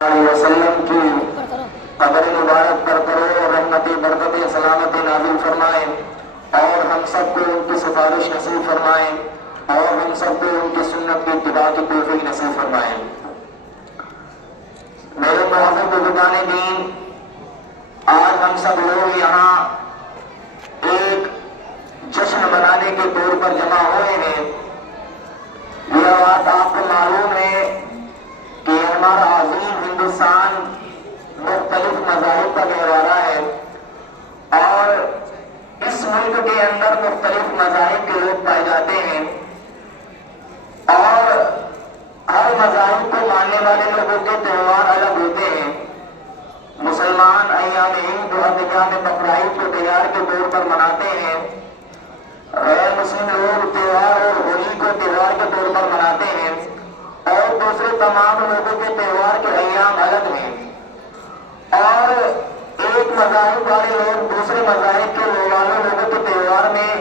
علیہ وسلم کی قبر مبارک پر کروڑ رحمت برکت سلامت نازل فرمائے اور ہم سب کو ان کی سفارش نصیب فرمائے اور ہم سب کو ان کی سنت کی اتباع کی توفیق نصیب فرمائے۔ میرے معزز بزرگان دین، آج ہم سب لوگ یہاں ایک جشن منانے کے طور پر جمع ہوئے ہیں۔ یہ بات آپ کو معلوم ہے کہ ہمارا عظیم ہندوستان مختلف مذاہب کا گہوارہ ہے اور اس ملک کے اندر مختلف مذاہب کے لوگ پائے جاتے ہیں اور ہر مذاہب کو ماننے والے لوگوں کے تہوار الگ ہوتے ہیں۔ مسلمان ایام عید اور ایام بقرعید کو تہوار کے طور پر مناتے ہیں، غیر مسلم لوگ تہوار اور ہولی کو تہوار کے طور پر مناتے ہیں اور دوسرے تمام لوگوں کے تہوار کے ایام الگ ہیں، اور ایک مذاہب والے لوگ دوسرے مذاہب کے لوگوں کے تہوار میں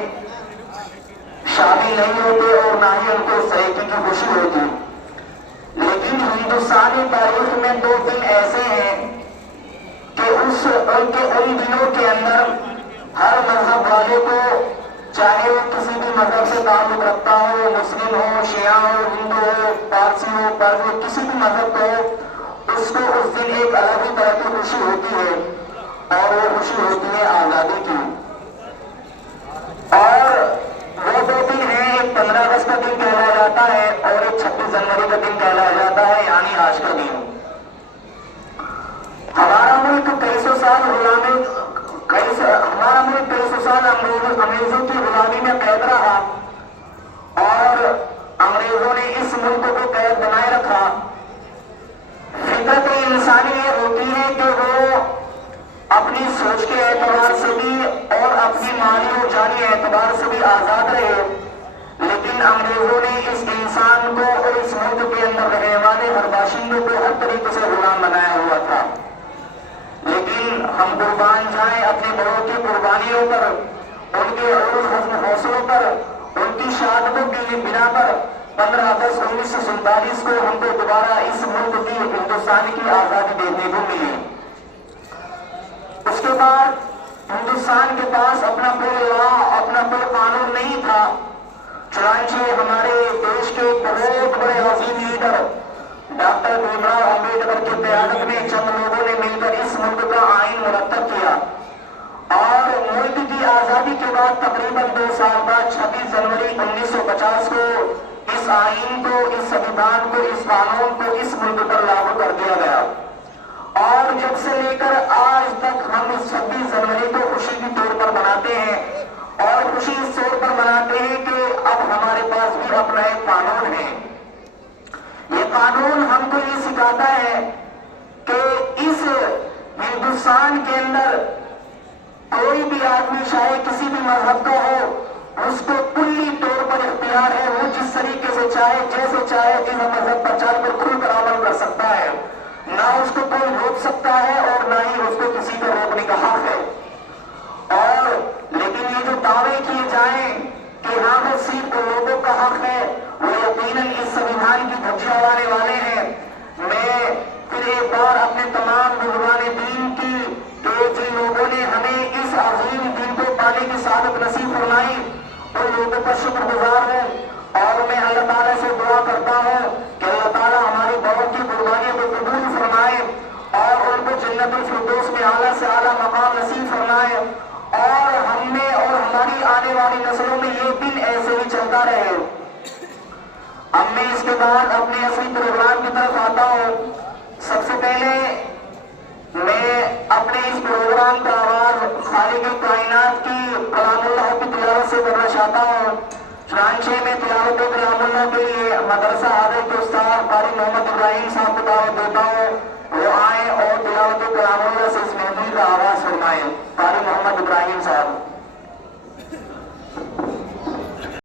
شامل نہیں ہوتے اور نہ ہی ان کو سیکی کی خوشی ہوتی۔ لیکن ہندوستانی تاریخ میں دو دن ایسے ہیں کہ ان دنوں کے اندر ہر مذہب والے کو، چاہے وہ کسی بھی مذہب سے تعلق رکھتا ہو، مسلم ہو، شیعہ ہو، ہندو ہو، پارسی ہو، پرس ہو، کسی بھی مذہب کو ہو، اس کو اس دن ایک الگ ہی طرح کی خوشی ہوتی ہے اور وہ خوشی ہوتی ہے آزادی کی۔ اور وہ دو دن ہیں، ایک 15 اگست کا دن کہلایا جاتا ہے اور ایک 26 جنوری کا دن کہلایا جاتا ہے، یعنی آج کا دن۔ ہمارا ملک کئی سو سال انگریزوں کی غلامی میں قید رہا اور انگریزوں نے اس ملک کو قید بنائے رکھا۔ فطرت انسانی یہ ہوتی ہے کہ وہ اپنی سوچ کے اعتبار سے بھی اور اپنی مالی و جانی اعتبار سے بھی آزاد رہے، لیکن انگریزوں نے اس انسان کو اور اس ملک کے اندر رہنے والے ہر باشندوں کو ہر طریقے سے غلام بنایا ہوا تھا۔ لیکن ہم قربان جائیں اپنے بڑوں کی قربانیوں پر، ان کے حوصلوں پر، ان کی شہادتوں کی بنا پر 15 اگست 1947 کو ہم کو دوبارہ اس ملک کی، ہندوستان کی آزادی دینے کو ملی۔ اس کے بعد ہندوستان کے پاس اپنا کوئی لا، اپنا کوئی قانون نہیں تھا، چنانچہ ہمارے دیش کے بہت بڑے عظیم لیڈر ڈاکٹر بھیم راؤ امبیڈکر کی قیادت میں چند لوگوں نے مل کر اس ملک کا آئین مرتب کیا اور ملک کی آزادی کے بعد تقریباً 2 سال بعد 26 جنوری 1950 کو اس آئین کو، اس سنویدھان کو، اس قانون کو اس ملک پر لاگو کر دیا گیا، اور جب سے لے کر آج تک ہم اس 26 جنوری کو خوشی کے طور پر مناتے ہیں اور خوشی اس طور پر مناتے ہیں کہ اب ہمارے پاس بھی اپنا ایک قانون ہے۔ یہ قانون ہم کو یہ سکھاتا ہے کہ اس ہندوستان کے اندر کوئی بھی آدمی چاہے کسی بھی مذہب کا ہو، اس کو کلی طور پر اختیار ہے، وہ جس طریقے سے چاہے، جیسے چاہے، جس مذہب پر چل کر کھل کر عمل کر سکتا ہے، نہ اس کو کوئی روک سکتا ہے اور نہ ہی اس کو کسی کو روکنے کا حق ہے۔ اور لیکن یہ جو دعوے کیے جائیں کہ ہاں وہ صرف لوگوں کا حق ہے، وہ یقیناً اس سنویدھان کی دھجیاں اڑانے والے ہیں۔ میں پھر ایک بار اپنے تمام بزرگان دین کی، کہ جن لوگوں نے ہمیں اس عظیم دین کو پانے کی سعادت نصیب فرمائی، ان لوگوں پر شکر گزار ہوں اور میں اللہ تعالیٰ سے دعا کرتا ہوں کہ اللہ تعالیٰ ہماری بہت کی قربانیوں کو قبول فرمائے اور ان کو جنت الفردوس میں اعلیٰ سے اعلیٰ مقام نصیب فرمائے، اور ہم میں اور ہماری آنے والی نسلوں میں یہ دن ایسے ہی چلتا رہے۔ اب میں اس کے بعد اپنے اصلی پروگرام کی طرف آتا ہوں۔ سب سے پہلے میں اپنے اس پروگرام کا آغاز خالق کائنات کی کلام اللہ کی تلاوت سے کرنا چاہتا ہوں۔ چنانچہ میں تلاوت کلام اللہ کے لیے مدرسہ عادل کے استاد قاری محمد ابراہیم صاحب